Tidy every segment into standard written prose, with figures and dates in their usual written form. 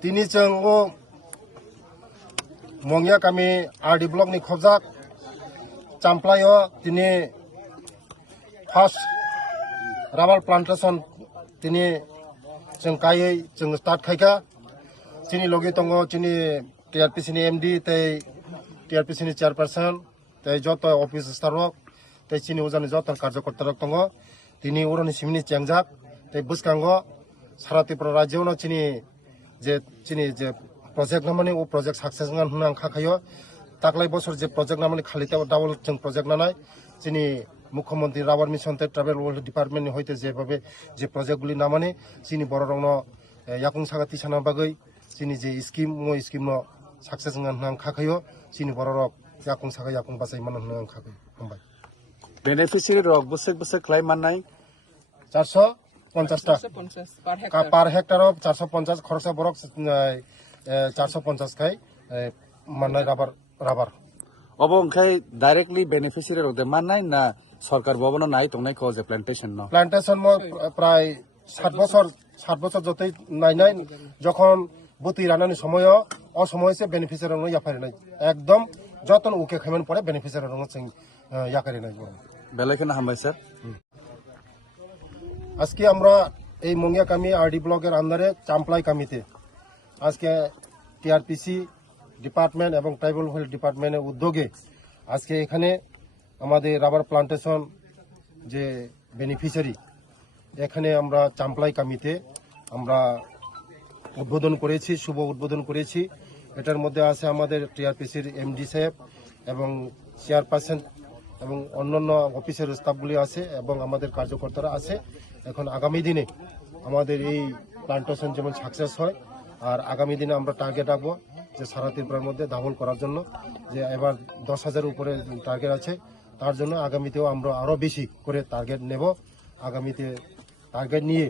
Tini chang o mongya kami RD block ni khobjak champlayo tini first rubber plantation tini chang kai chang start khaika tini logi tongo tini TRPC ni MD tei TRPC ni chairperson tei joto office staff rok tei tini ujani joto karyakarta rok tongo tini uroni simini changjak tei buskango sara Tripura rajyo no tini je project namani o project success ngan hunang khakhayo taklai bosor je project namani khalita double chung project nanai tini মুখ্যমন্ত্রী rubber mission তে travel world department নি হইতে যেভাবে যে প্রজেক্টগুলি নামানে চিনি বড় রং ইয়াকুং সাগাতি সানা বাগৈ চিনি যে স্কিম ও স্কিম ন সাকসেস নাং খাখাयो চিনি বড় রক ইয়াকুং সাগা ইয়াকুং বাসাই মান নাং খাখাयो হামবাই বেনিফিশিয়ারি রক বসে বসে ক্লাইম মাননাই 450 টা পার হেক্টর 450 খরচা বরক 450 খাই মাননাই রাবার অবংখাই ডাইরেক্টলি বেনিফিশিয়ারি রক দে মাননাই না সরকার ভবন নাই তংনাই কো যে প্ল্যান্টেশন মো প্রায় 7 বছর যতই নাই যখন বুতি রানানি সময় অসময়সে বেনিফিশিয়ারি রং ইয়াফারি নাই একদম যতন উকে খাইমেন পরে বেনিফিশিয়ারি রং চিং ইয়াকারি নাই বেলাইখানে হামবাই স্যার আজকে আমরা এই মঙ্গিয়া কামি আরডি ব্লকের আন্ডারে চাম্পলাই কামিতে আজকে টিআরপিসি ডিপার্টমেন্ট এবং ট্রাইবাল ওয়েলফেয়ার ডিপার্টমেন্টের উদ্যোগে আজকে এখানে আমাদের রাবার প্লান্টেশন যে বেনিফিশিয়ারি এখানে আমরা চাম্পলাই কামিতে আমরা উদ্বোধন করেছি শুভ উদ্বোধন করেছি এটার মধ্যে আছে আমাদের টিআরপিসির এমডি সাহেব এবং চেয়ারপারসন এবং অন্যান্য অফিসের স্টাফগুলি আছে এবং আমাদের কার্যকর্তারা আছে এখন আগামী দিনে আমাদের এই প্লান্টেশন যেমন সাকসেস হয় আর আগামী দিনে আমরা টার্গেট রাখবো যে সারা ত্রিপুরার মধ্যে ডাবল করার জন্য যে এবার 10,000 উপরে টার্গেট আছে তার জন্য আগামীতেও আমরা আরো বেশি করে টার্গেট নেব আগামীতে টার্গেট নিয়ে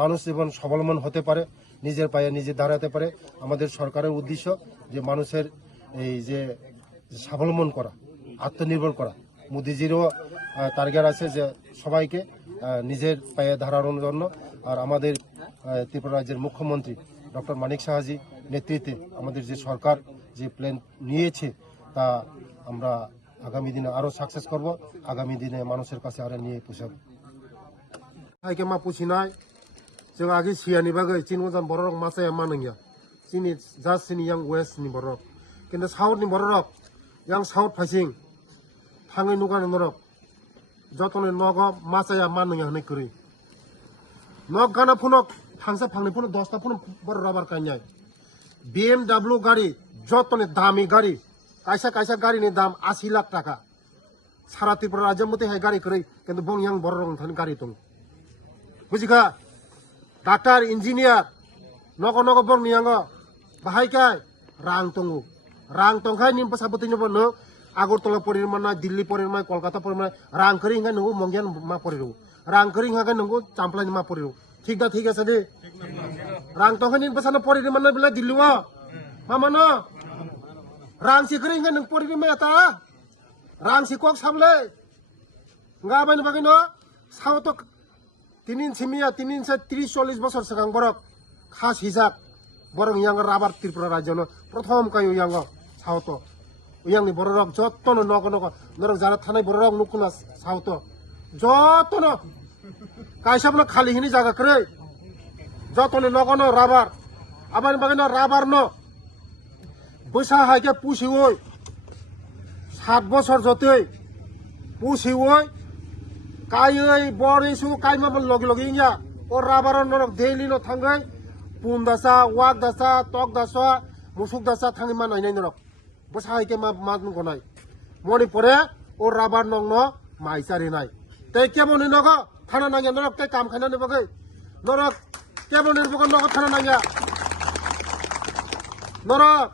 মানুষ জীবন স্বাবলম্বন হতে পারে নিজের পায়ে নিজে দাঁড়াতে পারে আমাদের সরকারের উদ্দেশ্য যে মানুষের এই যে স্বাবলম্বন করা আত্মনির্ভর করা মোদিজিরও টার্গেট আছে যে সবাইকে নিজের পায়ে দাঁড়ানোর জন্য আর আমাদের ত্রিপুরা রাজ্যের মুখ্যমন্ত্রী ডক্টর মানিক সাহাজি নেতৃত্বে আমাদের যে সরকার যে প্ল্যান নিয়েছে তা আমরা আগামী দিনে আরো সাকসেস করব আগামী দিনে মানুষের কাছে আরো নিয়ে পৌঁছাবো হাইকে মা পুছিনাই जों आगे सियानि बागै चिन मोजां बर' रक मासाया मानोंया चिनि जास्ट चिनि यां वेस्ट नि बर' रक किन्तु साउथ नि बर' रक यां साउथ फाइसिं थाङै नुगानो नरक जतने नग मासाया मानोंया हनै करै नग गाना फुनक फांसा फांनै फुन 10टा फुन बर' राबार कान्याय BMW गाड़ी जतने दामी गाड़ी कायसा गाड़ीनि दाम 80 लाख टाका सारा त्रिपुरा राज्य मते हाय गाड़ी करै किन्तु बं यां बर' रक थानि गाड़ी दं बुजिखा डाक्टार इंजिनियर नग नग बं नियांगो बाहायखाय रां दंगो रां दंखाय निम पसाबतिनबो नो आगरतला परिमाना दिल्ली परिमाना कलकाता परिमाना रां करि हिंगा नंगो मंगियान मा परिरो रां करि हिंगा नंगो चामप्लानि मा परिरो ठीक আছে दे रां दंखाय निम पसाना परिमाना बिला दिल्लीवा मामानो रां सिकरि हिंगा नंग परिमाना ता रां सिकक सामले गाबानि बागैनो सावतो 3 ইঞ্চিমিয়া 3 ইঞ্চি 30-40 বছর সিগাং বরক খাস হিসাব বরং ইয়াং রাবার ত্রিপুরা রাজ্য প্রথম কাই ইয়াং সাউথ ইয়াংনি বড়রক যতন নগ নগ নরক যারা থানাই বড়রক নুকুনা সাউথ যতন কাইসাবন খালি হিনি জায়গা করে যতন নগন রাবার আবার বাগেন রাবার ন বৈশা হাইকে পুষি ওই 7 বছর যতই পুষি ওই কাই বড় ইস্যু কাই মামল লগে লগে ইয়া ও রাবার নরক ডেইলি ন থাঙ্গাই পুম দাসা ওয়াক দাসা টক দাসা মুসুক দাসা থাঙ্গি মান নাই নরক বসাই কে মা গনাই মনি পরে ও রাবার নং ন মাইসারি নাই তাই কেমন নগ থানা নাঙ্গা নরক তাই কাম খাইনা নেবগে নরক কেমন নগ নগ থানা নাঙ্গা নরক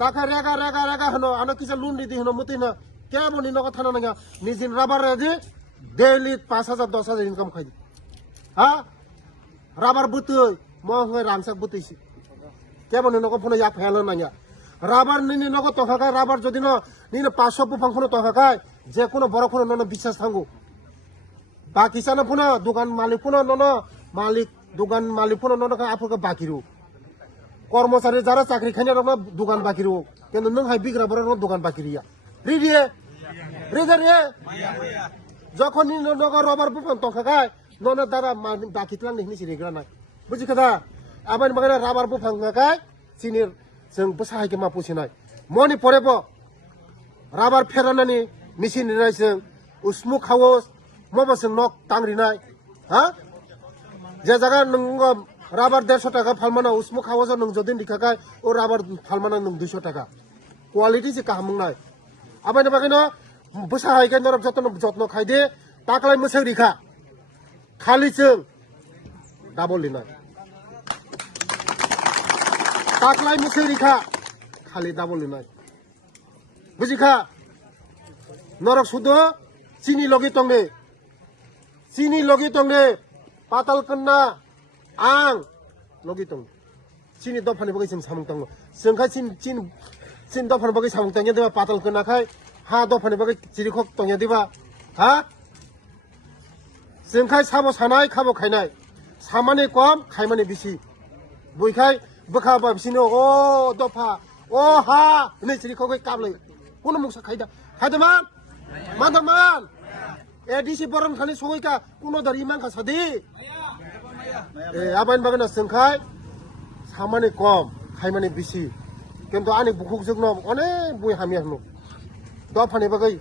তাকা রেগা রেগা রেগা হনো আনো কিসা লুন দিদি হনো মতি না কেমন নগ থানা Nanga Nigeen rubber রেদি daily 5,000-10,000 income खाई हाँ राबार बुतुई मह रामसाक बुतुई क्या बने नको पुनः या फैलो ना या राबार नी नको तो खाका राबार जो दिन नी 500 पुफांग पुनः तो खाका जे कोनो बरो पुनः ननो বিশ্বাস थांगो बाकी साना पुनः दुकान मालिक पुनः ननो মালিক দোকান মালিক ফোন আপনাকে বাকিরু কর্মচারী যারা চাকরি খাই দোকান বাকিরু কিন্তু নং হাই বিগ্রা বড় দোকান বাকিরিয়া রিডিয়ে রেজে রে যখন নগর রবার বুফান তখায় নন দাদা বাকিতলাং নিহিনি সিরিগ্রা নাই বুঝি কথা আবার মাগানা রাবার বুফাং গায় চিনির जों बोसाहायके मा पुसिनाय मनि परेबो राबार फेरानानि मेसिन रिनाय जों उसमुक हाउस मबा जों नक तांरिनाय हा जे जागा नों राबार 150 टाका फालमाना उसमुक हाउस नों जदिन दिखाखाय ओ राबार फालमाना नों 200 टाका क्वालिटी जे काहामंनाय आबायनि बागैनो बोसाहायके नरक जत्न खायदे ताकलाय मोसौ रिखा खालि जों डाबल लिनाय ताकलाय मुखे रिखा खाली डाबल लिनाय बुझिखा नरक सुदो चिनी लगी तंगे पाताल कन्ना आं लगी तंग चिनी दफानि बगै जों सामुं तंग जोंखा चिन दफानि बगै सामुं तंगे देबा पाताल कन्ना खाय हा दफानि बगै चिरिखक तंगे देबा हा जोंखाय साबो सानाय खाबो खायनाय सामाने कम खायमाने बिसि बुइखाय बखाबा बिसिनो ओ दफा ओ हा नै चिरिखक काबलै कोन मुखसा खायदा खायदमान मानदमान एडिसि बरम खानि सगैका कोन दरि मानखा सादि ए आबाइन बागना जोंखाय सामाने कम खायमाने बिसि किन्तु आनि बुखुक जोगनो अनेक बुइ हामिया हनो दफानि बागै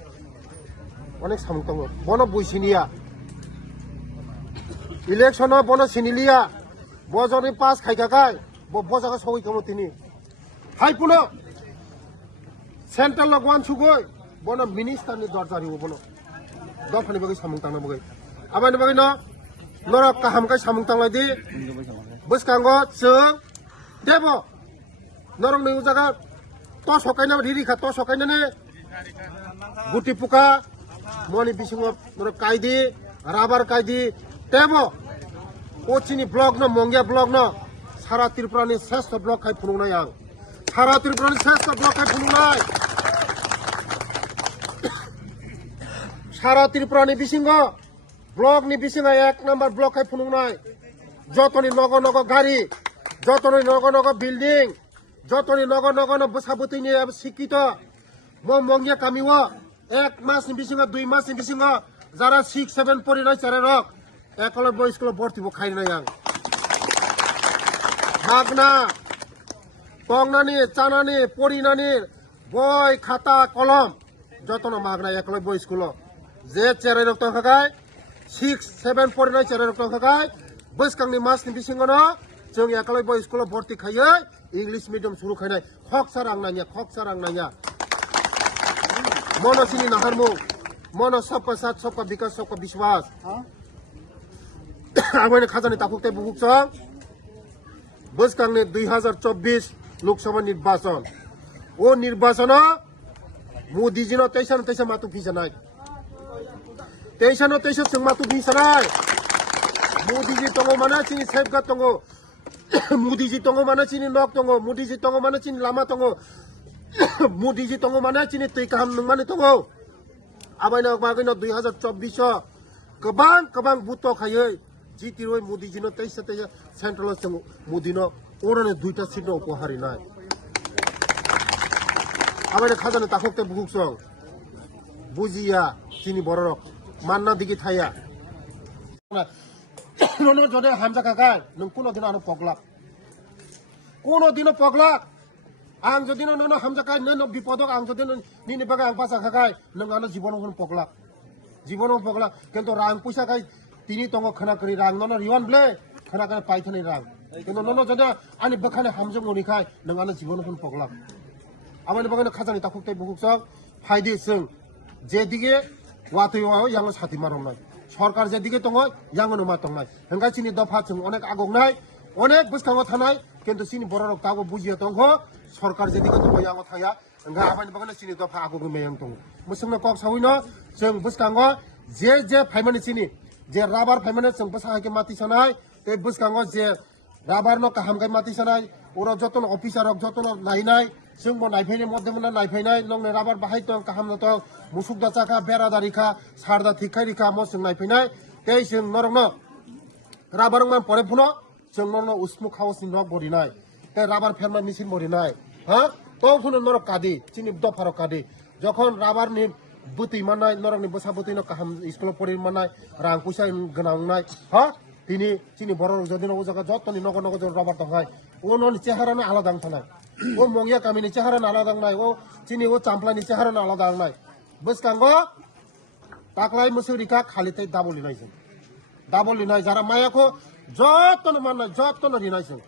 अनेक सामुं दङ बन बुइसिनिया इलेक्शन बन सिनिलिया बजनी पास खायखाखाय बजागा सगै कमो तिनि हाय पुनो सेंट्रल लगवान सुगै बन मिनिस्टार नि दरजारि बन दफानि बगै सामुं तांना बगै आबानि बगै न नरक काहामखाय सामुं तांलाय दि बसकांगो जों देबो नरक नै जागा तो सकायना रिरिखा तो सकायनाने गुटी पुका मनि बिसिङो नरक कायदि राबार कायदि देबो कोचिनि ब्लक न मंगिया ब्लक न सारा त्रिपुरानि श्रेष्ठ ब्लक खाय फुनुंनाय आं सारा त्रिपुरानि श्रेष्ठ ब्लक खाय फुनुंनाय सारा त्रिपुरानि बिसिङो ब्लकनि बिसिङा 1 नम्बर ब्लक खाय फुनुंनाय जतनि नग नग गारि जतनि नग नग बिल्डिं जतनि नग नग न बसाबुतैनि शिक्षित मंगिया कामिओ 1 मासनि बिसिङा 2 मासनि बिसिङा जारा 6 7 परिनाय चारे रक एकलब्य स्कुल भर्तिबो खायनाय आं मागना टंनानि चानानि परिनानि बय खाता कलम जतन मागना एकलब्य स्कुल जे चेराय रक तंखाय 6 7 परिनाय चेराय रक तंखाय बसकांनि मासनि बिसिङनो जों एकलब्य स्कुल भर्ति खायै इंलिश मिडियाम सुरु खायनाय खकसा रांनाया मनसिनि नाहारमु मन सबका साथ सबका विकास सबका विश्वास आगोयनि खाजानि ताकुकते बुकुकसं बसकांनि 2024 लोकसभा निर्वाचन ओ निर्वाचन मोदीजिनो तैसा मातु फिसनाय तैसा जों मातु फिसनाय मोदीजी दङ माने चिनि सेफगार्ड दङ मोदीजी दङ माने चिनि नक दङ मोदीजी दङ माने चिनि लामा दङ मोदीजी दङ माने चिनि तै काहाम नों माने दङ आबायनो बागैनो 2024 गोबां बुथ खायै जितिरय मोदीजिनो तैसा सेंट्रल जों मोदीनो ओरने 2टा सीट उपहारिनाय आबायनो खाजानो ताखकते बुकुकसं बुजिया चिनि बररक मानना दिगि थाया नों जदे हामजाखाखाय नों कोनो दिनो पगलाक आं जदि नों हामजाखाय नों बिपदक आं जदि निनि बागै आं बासाखाखाय नों आनो जीवनखौ पगलाक किन्तु रां पैसाखाय तिनि दङ खोनाकरि रां नन रिवान ब्ले खोनाकरि पाइथनै रां किन्तु नन जदे आनि बखाने हामजों मनिखाय नों आनो जीवनखौ पगलाक आमानि बागैनो खाजानि ताखुकते बुकुकसं फायदि जों जेदिगे वातैयाव यांग साथि मारनाय सरकार जेदिगे दङ यांगनो मा दंनाय हंगा चिनि दफा जों अनेक आगगनाय अनेक बसकांगो थानाय किन्तु चिनि बररक ताबो बुजिया दङ सरकार जेदिगे दङ यांग थाया हंगा आबानि बागैनो चिनि दफा आगगो मेयं दङ मुसंनो कक सावैनो जों बसकांगो जे फाइमानि चिनि जे राबार फाइमानि जों बसाहायके माति सानाय ते बसकांगो जे राबार न काहामगाय माति सानाय ओर जतन अफिसारक जतन नायनाय जोंबो नायफैनाय मध्यमना नायफैनाय नंने राबार बाहाय दं काहामनो दं मुसुकदा चाखा बेरादारिखा सारदा थिखायरिखा मसं नायफैनाय ते जों नरंनो rabar man pore phuno jongno usmu khawas ni nok borinai te rabar ferma machine borinai ha to phuno norok kadi chini do pharo kadi jokhon rabar ni buti manai norok ni bosa buti no kaham school pori manai rang puisa gnang nai ha tini chini borok jodi no jaga jotoni nogo nogo jon rabar tongai ono ni chehara na alada thanai o mongya kami ni chehara na alada nai o chini o champla ni chehara na alada nai boskango taklai musurika khalitai daboli nai jara mayako যতন মানে যতন রিনাইছেন